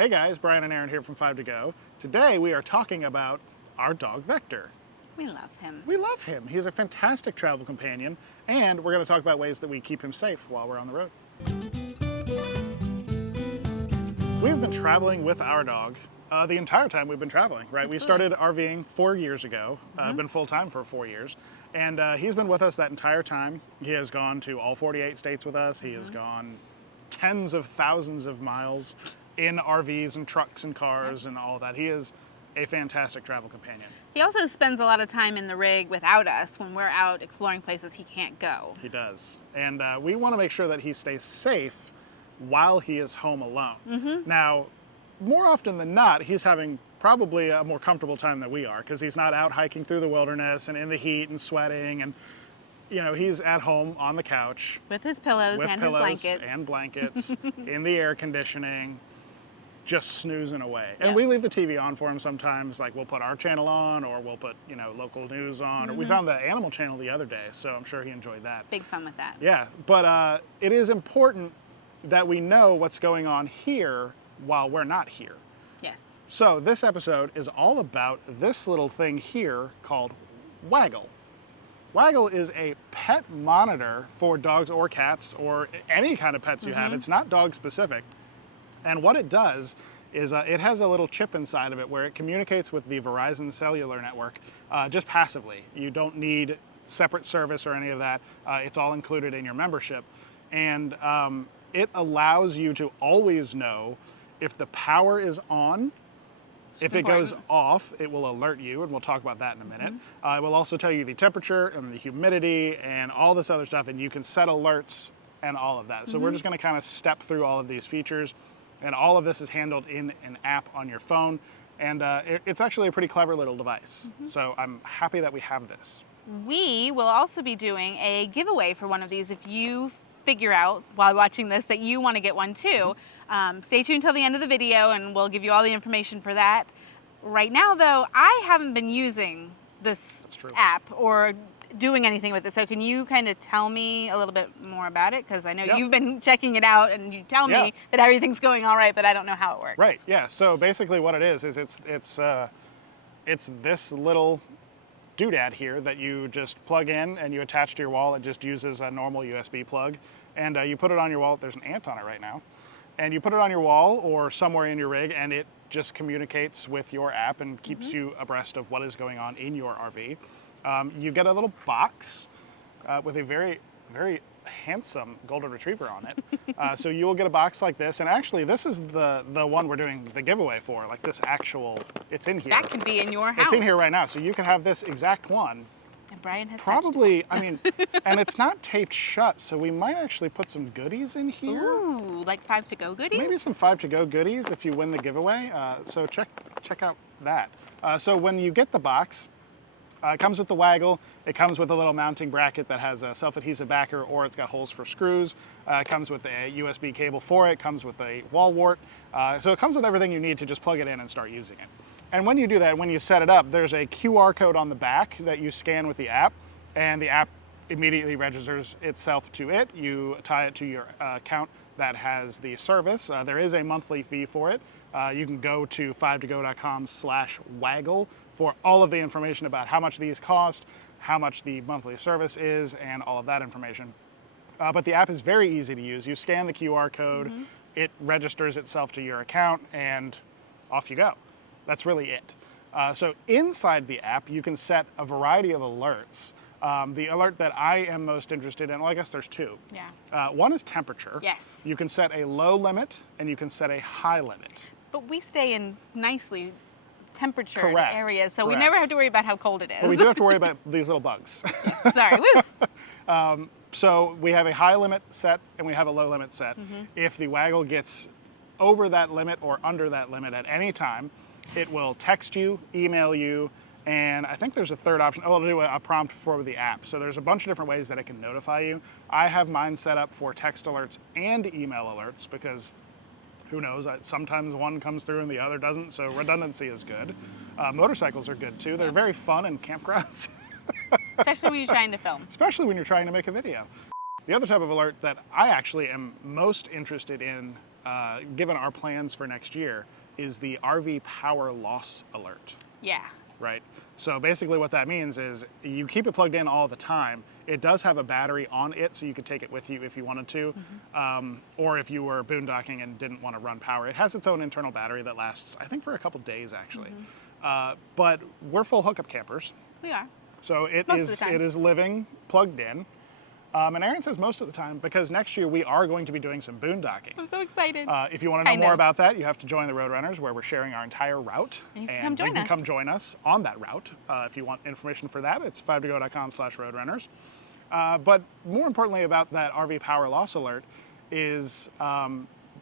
Hey guys, Brian and Aaron here from 5 to Go. Today we are talking about our dog Vector. We love him. We love him. He's a fantastic travel companion, and we're going to talk about ways that we keep him safe while we're on the road. We've been traveling with our dog the entire time we've been traveling, right? Absolutely. We started RVing 4 years ago, been full-time for 4 years, and he's been with us that entire time. He has gone to all 48 states with us. He has gone tens of thousands of miles in RVs and trucks and cars and all that. He is a fantastic travel companion. He also spends a lot of time in the rig without us when we're out exploring places he can't go. He does. And we want to make sure that he stays safe while he is home alone. Now, more often than not, he's having probably a more comfortable time than we are because he's not out hiking through the wilderness and in the heat and sweating, and you know, he's at home on the couch With his pillows and his blankets in the air conditioning, just snoozing away. And Yep. we leave the TV on for him sometimes, like we'll put our channel on or we'll put, you know, local news on. Or we found the animal channel the other day, so I'm sure he enjoyed that. Big fun with that. Yeah, but it is important that we know what's going on here while we're not here. Yes. So this episode is all about this little thing here called Waggle. Waggle is a pet monitor for dogs or cats or any kind of pets you have. It's not dog specific. And what it does is it has a little chip inside of it where it communicates with the Verizon cellular network just passively. You don't need separate service or any of that. It's all included in your membership. And it allows you to always know if the power is on. If it goes off, it will alert you, and we'll talk about that in a minute. It will also tell you the temperature and the humidity and all this other stuff, and you can set alerts and all of that. So we're just gonna kind of step through all of these features, and all of this is handled in an app on your phone, and it's actually a pretty clever little device. So I'm happy that we have this. We will also be doing a giveaway for one of these if you figure out while watching this that you want to get one too. Stay tuned till the end of the video and we'll give you all the information for that. Right now though, I haven't been using this app or doing anything with it, so can you kind of tell me a little bit more about it? Because I know you've been checking it out and you tell me that everything's going all right, but I don't know how it works. Right, yeah, so basically what it is it's this little doodad here that you just plug in and you attach to your wall. It just uses a normal USB plug, and you put it on your wall. There's an ant on it right now. And you put it on your wall or somewhere in your rig, and it just communicates with your app and keeps you abreast of what is going on in your RV. You get a little box with a very, very handsome golden retriever on it. So you will get a box like this, and actually this is the one we're doing the giveaway for. Like this actual, it's in here. That can be in your house. It's in here right now, so you can have this exact one. And Brian has Probably, I mean, and it's not taped shut, so we might actually put some goodies in here. Ooh, like 5 to Go goodies? Maybe some 5 to Go goodies if you win the giveaway. So check out that. So when you get the box, it comes with the Waggle. It comes with a little mounting bracket that has a self-adhesive backer, or it's got holes for screws. It comes with a USB cable for it. It comes with a wall wart. So it comes with everything you need to just plug it in and start using it. And when you do that, when you set it up, there's a QR code on the back that you scan with the app, and the app immediately registers itself to it. You tie it to your account that has the service. There is a monthly fee for it. You can go to 5togo.com/waggle for all of the information about how much these cost, how much the monthly service is, and all of that information. But the app is very easy to use. You scan the QR code, it registers itself to your account, and off you go. That's really it. So inside the app, you can set a variety of alerts. The alert that I am most interested in, well, I guess there's two. Yeah. One is temperature. Yes. You can set a low limit and you can set a high limit. But we stay in nicely temperature Correct. areas, so we Correct. never have to worry about how cold it is. But we do have to worry about these little bugs. Yes, sorry. Woo. So we have a high limit set and we have a low limit set. If the Waggle gets over that limit or under that limit at any time, it will text you, email you, and I think there's a third option. Oh, it'll do a prompt for the app. So there's a bunch of different ways that it can notify you. I have mine set up for text alerts and email alerts because who knows, sometimes one comes through and the other doesn't, so redundancy is good. Motorcycles are good too. They're very fun in campgrounds. Especially when you're trying to film. Especially when you're trying to make a video. The other type of alert that I actually am most interested in given our plans for next year, is the RV power loss alert. Yeah. Right? So basically what that means is you keep it plugged in all the time. It does have a battery on it, so you could take it with you if you wanted to, or if you were boondocking and didn't want to run power. It has its own internal battery that lasts, I think, for a couple days actually. But we're full hookup campers. We are. So it is living plugged in. And Erin says most of the time, because next year we are going to be doing some boondocking. I'm so excited. If you want to know more about that, you have to join the Roadrunners, where we're sharing our entire route. And you can come join us on that route. If you want information for that, it's 5togo.com/roadrunners. But more importantly about that RV power loss alert is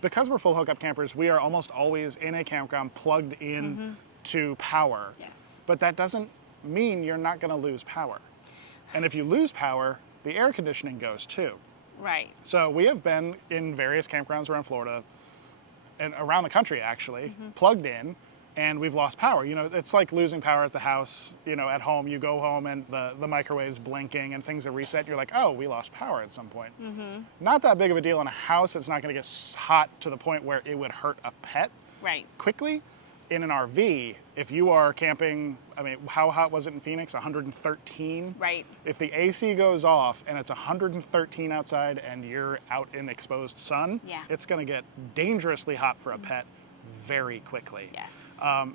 because we're full hookup campers, we are almost always in a campground plugged in to power. Yes. But that doesn't mean you're not going to lose power. And if you lose power, the air conditioning goes too. Right. So we have been in various campgrounds around Florida and around the country actually, plugged in, and we've lost power. You know, it's like losing power at the house. You know, at home, you go home and the microwave's blinking and things are reset. You're like, oh, we lost power at some point. Not that big of a deal in a house. It's not going to get hot to the point where it would hurt a pet quickly. In an RV, if you are camping, I mean, how hot was it in Phoenix? 113? Right. If the AC goes off and it's 113 outside and you're out in exposed sun, it's going to get dangerously hot for a pet very quickly. Yes.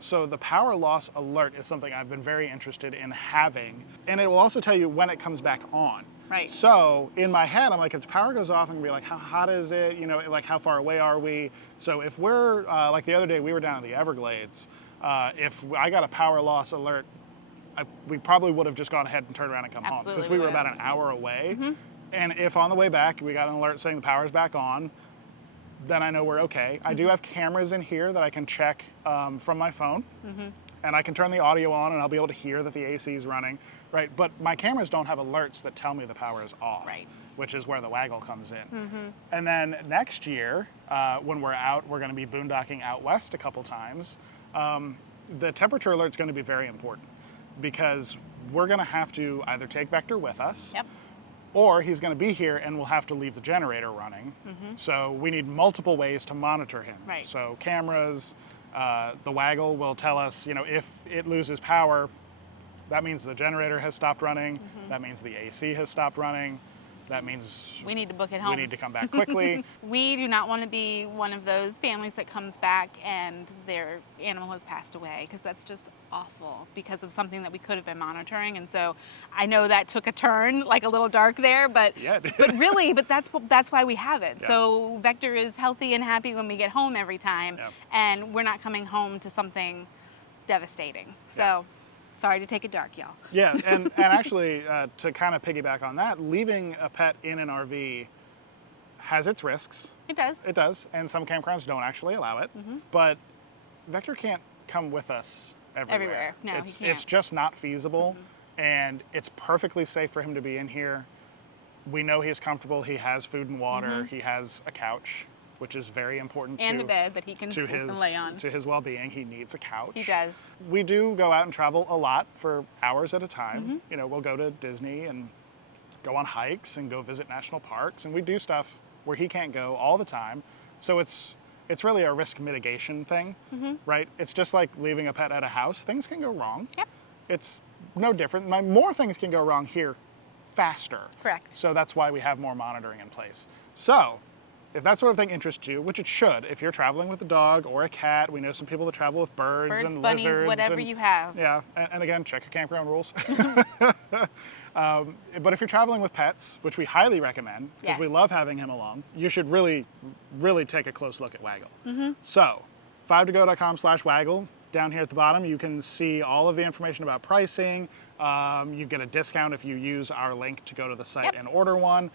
So the power loss alert is something I've been very interested in having, and it will also tell you when it comes back on. Right. So in my head, I'm like, if the power goes off, I'm gonna be like, how hot is it? You know, like how far away are we? So if we're, like the other day, we were down in the Everglades. If I got a power loss alert, we probably would have just gone ahead and turned around and come home, because we were about an hour away. And if on the way back, we got an alert saying the power's back on, then I know we're okay. I do have cameras in here that I can check from my phone. And I can turn the audio on and I'll be able to hear that the AC is running, right? But my cameras don't have alerts that tell me the power is off, which is where the Waggle comes in. And then next year, when we're out, we're gonna be boondocking out west a couple times. The temperature alert is gonna be very important, because we're gonna have to either take Vector with us, or he's gonna be here and we'll have to leave the generator running. So we need multiple ways to monitor him. So cameras, the Waggle will tell us, you know, if it loses power, that means the generator has stopped running. That means the AC has stopped running. That means we need to book it home. We need to come back quickly. We do not want to be one of those families that comes back and their animal has passed away, because that's just awful because of something that we could have been monitoring. And so I know that took a turn, like a little dark there, but but that's why we have it. So Vector is healthy and happy when we get home every time, and we're not coming home to something devastating. So sorry to take it dark, y'all. Yeah, and actually, to kind of piggyback on that, leaving a pet in an RV has its risks. It does. It does, and some campgrounds don't actually allow it. But Vector can't come with us everywhere. No, he can't. It's just not feasible, and it's perfectly safe for him to be in here. We know he's comfortable. He has food and water. He has a couch, which is very important and a bed that he can lay on. To his well-being. He needs a couch. He does. We do go out and travel a lot for hours at a time. You know, we'll go to Disney and go on hikes and go visit national parks, and we do stuff where he can't go all the time. So it's really a risk mitigation thing, right? It's just like leaving a pet at a house. Things can go wrong. It's no different. More things can go wrong here faster. Correct. So that's why we have more monitoring in place. So if that sort of thing interests you, which it should, if you're traveling with a dog or a cat, we know some people that travel with birds and bunnies, lizards. Whatever you have. Yeah, and again, check your campground rules. But if you're traveling with pets, which we highly recommend, because we love having him along, you should really, really take a close look at Waggle. So, 5togo.com/Waggle. Down here at the bottom, you can see all of the information about pricing. You get a discount if you use our link to go to the site and order one.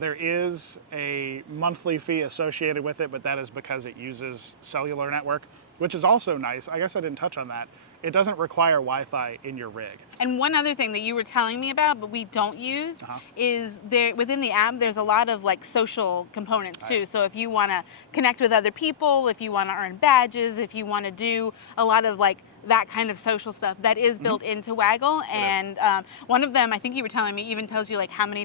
There is a monthly fee associated with it, but that is because it uses cellular network, which is also nice. I guess I didn't touch on that. It doesn't require Wi-Fi in your rig. And one other thing that you were telling me about, but we don't use, is there within the app, there's a lot of like social components too. So if you want to connect with other people, if you want to earn badges, if you want to do a lot of like that kind of social stuff that is built into Waggle. And one of them, I think you were telling me, even tells you like how many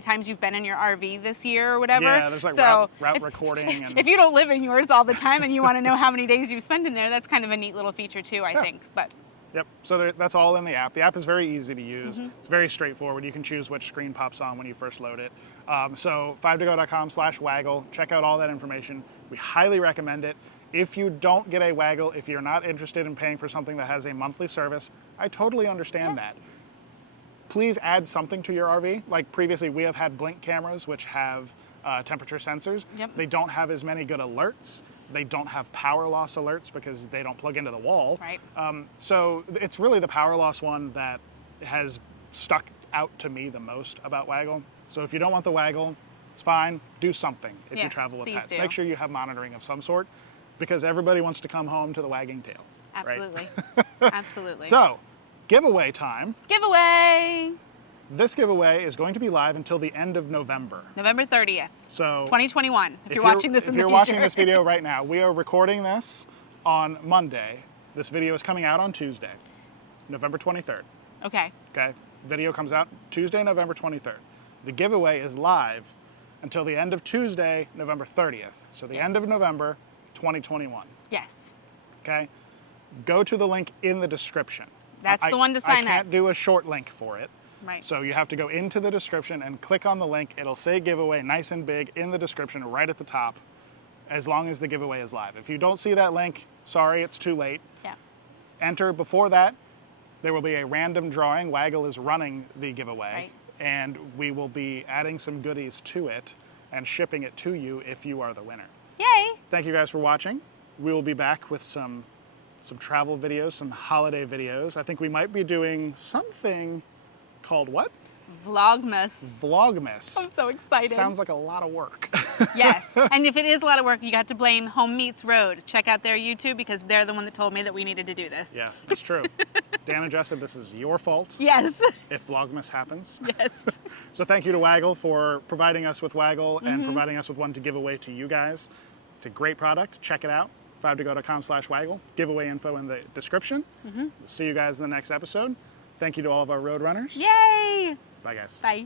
times you've been in your RV this year or whatever. Yeah, there's like so route recording. And if you don't live in yours all the time and you want to know how many days you spend in there, that's kind of a neat little feature too, I think. But yep, so that's all in the app. The app is very easy to use. It's very straightforward. You can choose which screen pops on when you first load it. So 5togo.com/waggle, check out all that information. We highly recommend it. If you don't get a Waggle, if you're not interested in paying for something that has a monthly service, I totally understand that. Please add something to your RV. Like previously, we have had Blink cameras, which have temperature sensors. Yep. They don't have as many good alerts. They don't have power loss alerts because they don't plug into the wall. Right. So it's really the power loss one that has stuck out to me the most about Waggle. So if you don't want the Waggle, it's fine. Do something if you travel with pets. Do. Make sure you have monitoring of some sort, because everybody wants to come home to the wagging tail. Absolutely. Right? Absolutely. So, giveaway time. Giveaway! This giveaway is going to be live until the end of November. November 30th, So 2021, if you're watching this in the future. If you're watching this video right now, we are recording this on Monday. This video is coming out on Tuesday, November 23rd. Okay. Okay? Video comes out Tuesday, November 23rd. The giveaway is live until the end of Tuesday, November 30th. So the end of November 2021. Yes. Okay? Go to the link in the description. That's the one to sign up. I can't do a short link for it. Right. So you have to go into the description and click on the link. It'll say giveaway nice and big in the description right at the top, as long as the giveaway is live. If you don't see that link, sorry, it's too late. Yeah. Enter before that. There will be a random drawing. Waggle is running the giveaway. Right. And we will be adding some goodies to it and shipping it to you if you are the winner. Yay! Thank you guys for watching. We will be back with some travel videos, some holiday videos. I think we might be doing something called what? Vlogmas. Vlogmas. I'm so excited. Sounds like a lot of work. Yes, and if it is a lot of work, you got to blame Home Meets Road. Check out their YouTube because they're the one that told me that we needed to do this. Yeah, it's true. Dan and Jess said this is your fault. Yes. If Vlogmas happens. Yes. So thank you to Waggle for providing us with Waggle and providing us with one to give away to you guys. It's a great product. Check it out. 5togo.com/waggle. Giveaway info in the description. We'll see you guys in the next episode. Thank you to all of our Roadrunners. Yay! Bye, guys. Bye.